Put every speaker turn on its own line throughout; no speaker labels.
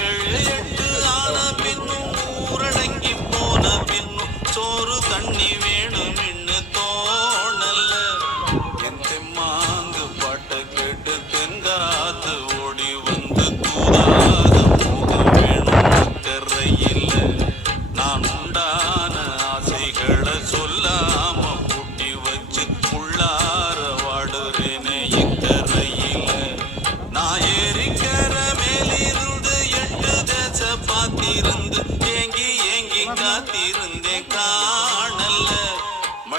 ஏழு எட்டு ஆன பின்னும் ஊரடங்கி போன பின்னும் சோறு தண்ணி வேணும் இன்னு தோணல்ல.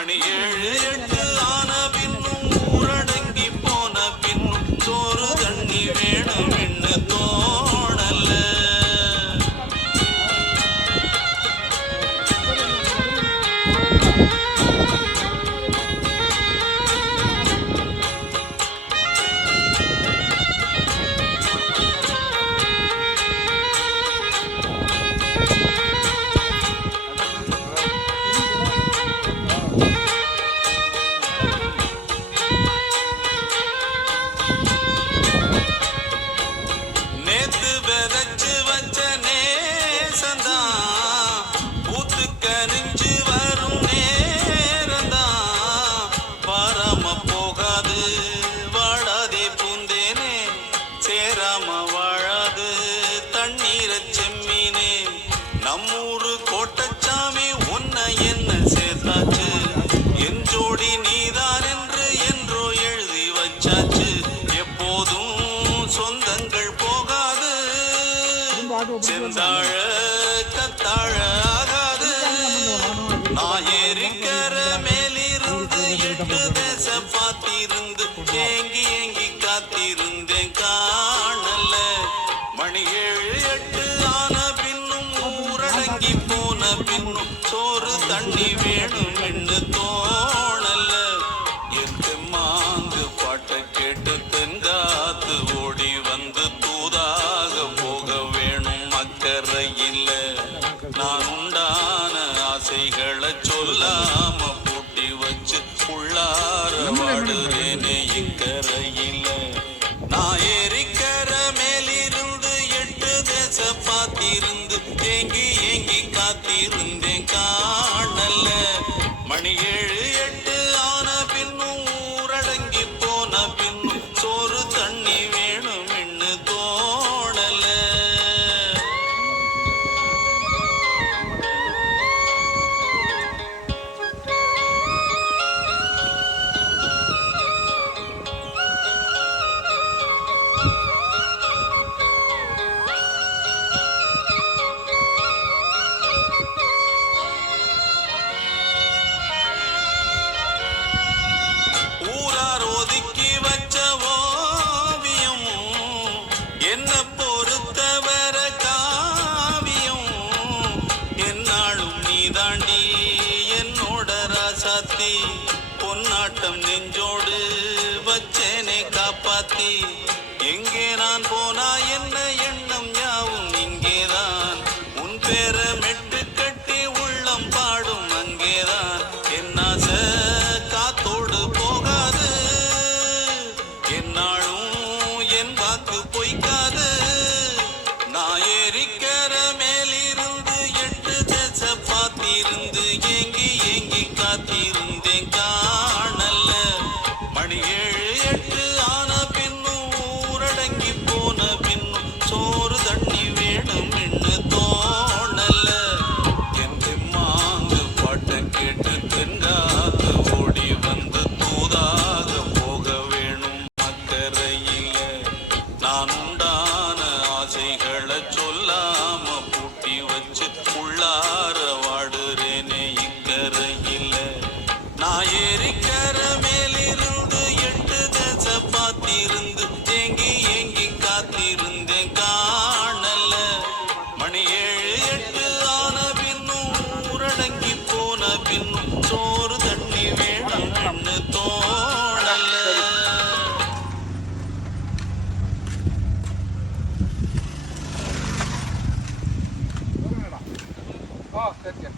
மணி ஏழு எட்டு நம்மூரு கோட்டச்சாமி உன்னை என்ன சேர்த்தாச்சு? என் ஜோடி நீதான் என்று என்றோ எழுதி வச்சாச்சு. எப்போதும் சொந்தங்கள் போகாது. செந்தாழ கத்தாழ ஆகாது. நான் ஏறிக்கிற மேலிருந்து எட்டு தேச பார்த்திருந்து ஏங்கி ஏங்கி காத்திருந்தேன் காணல. மணி ஏழு சோறு வேணும் என்று தோணல. என் தெம்மாங்கு பாட்டை கேட்டு தென்காத்து ஓடி வந்து தூதாக போக வேணும் அக்கறையில் நான் உண்டா மணி ஏழு காப்பாத்தி பொன்னாட்டம் நெஞ்சோடு வச்சேனே காப்பாத்தி. எங்கே நான் போனா என்ன எண்ணம் யாவும் இங்கேதான். உன் பேர மெட்டு கட்டி உள்ளம் பாடும் அங்கேதான். என்னாச காத்தோடு போகாது. என்னாலும் என் வாக்கு பொய்க்காது. நான் ஏறிக்கிற மேலிருந்து எட்டு தேச பார்த்திருந்து ஏன் காத்திருந்து ஏங்கி ஏங்கி காத்திருந்தேன் காணல மணி ஏழு எட்டு ஆன பின்னும் ஊரடங்கி போன பின்னும் சோறு தண்ணி வேணும் கண்ணு தோணல Oh, that's.